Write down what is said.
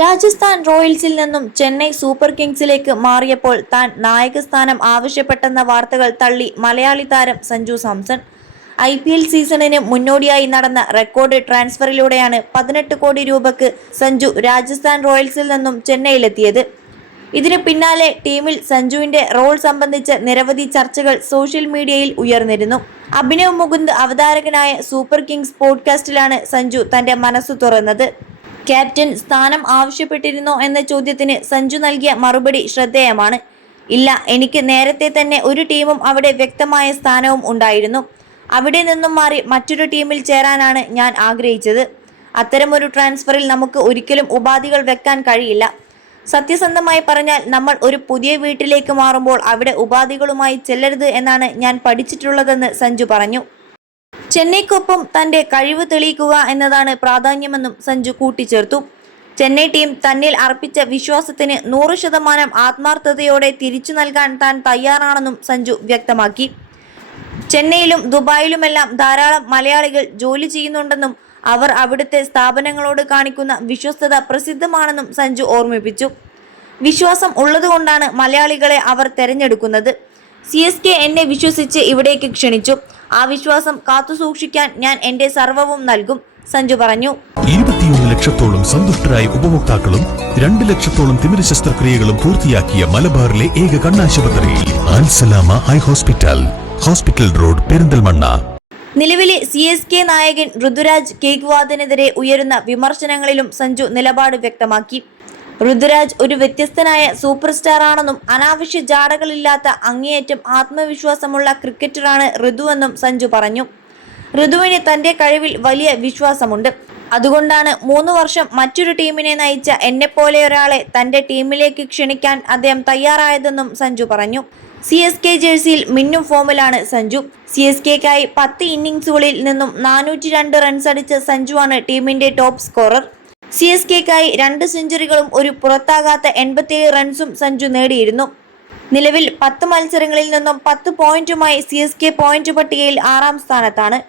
രാജസ്ഥാൻ റോയൽസിൽ നിന്നും ചെന്നൈ സൂപ്പർ കിങ്സിലേക്ക് മാറിയപ്പോൾ താൻ നായകസ്ഥാനം ആവശ്യപ്പെട്ടെന്ന വാർത്തകൾ തള്ളി മലയാളി താരം സഞ്ജു സാംസൺ. IPL സീസണിന് മുന്നോടിയായി നടന്ന റെക്കോർഡ് ട്രാൻസ്ഫറിലൂടെയാണ് 18 കോടി രൂപയ്ക്ക് സഞ്ജു രാജസ്ഥാൻ റോയൽസിൽ നിന്നും ചെന്നൈയിലെത്തിയത്. ഇതിനു പിന്നാലെ ടീമിൽ സഞ്ജുവിന്റെ റോൾ സംബന്ധിച്ച് നിരവധി ചർച്ചകൾ സോഷ്യൽ മീഡിയയിൽ ഉയർന്നിരുന്നു. അഭിനവ് മുകുന്ദ് അവതാരകനായ സൂപ്പർ കിങ്സ് പോഡ്കാസ്റ്റിലാണ് സഞ്ജു തന്റെ മനസ്സു തുറന്നത്. ക്യാപ്റ്റൻ സ്ഥാനം ആവശ്യപ്പെട്ടിരുന്നോ എന്ന ചോദ്യത്തിന് സഞ്ജു നൽകിയ മറുപടി ശ്രദ്ധേയമാണ്. ഇല്ല, എനിക്ക് നേരത്തെ തന്നെ ഒരു ടീമും അവിടെ വ്യക്തമായ സ്ഥാനവും ഉണ്ടായിരുന്നു. അവിടെ നിന്നും മാറി മറ്റൊരു ടീമിൽ ചേരാനാണ് ഞാൻ ആഗ്രഹിച്ചത്. അത്തരമൊരു ട്രാൻസ്ഫറിൽ നമുക്ക് ഒരിക്കലും ഉപാധികൾ വെക്കാൻ കഴിയില്ല. സത്യസന്ധമായി പറഞ്ഞാൽ നമ്മൾ ഒരു പുതിയ വീട്ടിലേക്ക് മാറുമ്പോൾ അവിടെ ഉപാധികളുമായി ചെല്ലരുത് എന്നാണ് ഞാൻ പഠിച്ചിട്ടുള്ളതെന്ന് സഞ്ജു പറഞ്ഞു. ചെന്നൈക്കൊപ്പം തന്റെ കഴിവ് തെളിയിക്കുക എന്നതാണ് പ്രാധാന്യമെന്നും സഞ്ജു കൂട്ടിച്ചേർത്തു. ചെന്നൈ ടീം തന്നിൽ അർപ്പിച്ച വിശ്വാസത്തിന് 100% ആത്മാർത്ഥതയോടെ തിരിച്ചു നൽകാൻ താൻ തയ്യാറാണെന്നും സഞ്ജു വ്യക്തമാക്കി. ചെന്നൈയിലും ദുബായിലുമെല്ലാം ധാരാളം മലയാളികൾ ജോലി ചെയ്യുന്നുണ്ടെന്നും അവർ അവിടുത്തെ സ്ഥാപനങ്ങളോട് കാണിക്കുന്ന വിശ്വസ്തത പ്രസിദ്ധമാണെന്നും സഞ്ജു ഓർമ്മിപ്പിച്ചു. വിശ്വാസം ഉള്ളതുകൊണ്ടാണ് മലയാളികളെ അവർ തെരഞ്ഞെടുക്കുന്നത്. CSK എന്നെ വിശ്വസിച്ച് ഇവിടേക്ക് ക്ഷണിച്ചു. ആ വിശ്വാസം കാത്തുസൂക്ഷിക്കാൻ ഞാൻ എന്റെ സർവ്വവും നൽകും, സഞ്ജു പറഞ്ഞു. 21 ലക്ഷത്തോളം സന്തുഷ്ടരായ ഉപഭോക്താക്കളും 2 ലക്ഷത്തോളം തിമിര ശസ്ത്രക്രിയകളും പൂർത്തിയാക്കിയ മലബാറിലെ ഏക കണ്ണാശുപത്രി Al Salama eye hospital, hospital road, Perinthalmanna. നിലവിലെ CSK നായകൻ ഋതുരാജ് കേഗ്വാദിനെതിരെ ഉയരുന്ന വിമർശനങ്ങളിലും സഞ്ജു നിലപാട് വ്യക്തമാക്കി. ഋതുരാജ് ഒരു വ്യത്യസ്തനായ സൂപ്പർ സ്റ്റാർ ആണെന്നും അനാവശ്യ ജാടകളില്ലാത്ത അങ്ങേയറ്റം ആത്മവിശ്വാസമുള്ള ക്രിക്കറ്ററാണ് ഋതുവെന്നും സഞ്ജു പറഞ്ഞു. ഋതുവിന് തന്റെ കഴിവിൽ വലിയ വിശ്വാസമുണ്ട്. അതുകൊണ്ടാണ് 3 വർഷം മറ്റൊരു ടീമിനെ നയിച്ച എന്നെപ്പോലെ ഒരാളെ തന്റെ ടീമിലേക്ക് ക്ഷണിക്കാൻ അദ്ദേഹം തയ്യാറായതെന്നും സഞ്ജു പറഞ്ഞു. CSK ജേഴ്സിയിൽ മിന്നും ഫോമിലാണ് സഞ്ജു. CSKക്കായി 10 ഇന്നിംഗ്സുകളിൽ നിന്നും 402 റൺസ് അടിച്ച സഞ്ജുവാണ് ടീമിന്റെ ടോപ്പ് സ്കോറർ. CSKക്കായി 2 സെഞ്ചുറികളും ഒരു പുറത്താകാത്ത 87 റൺസും സഞ്ജു നേടിയിരുന്നു. നിലവിൽ 10 മത്സരങ്ങളിൽ നിന്നും 10 പോയിന്റുമായി CSK പോയിന്റ് പട്ടികയിൽ 6ാം സ്ഥാനത്താണ്.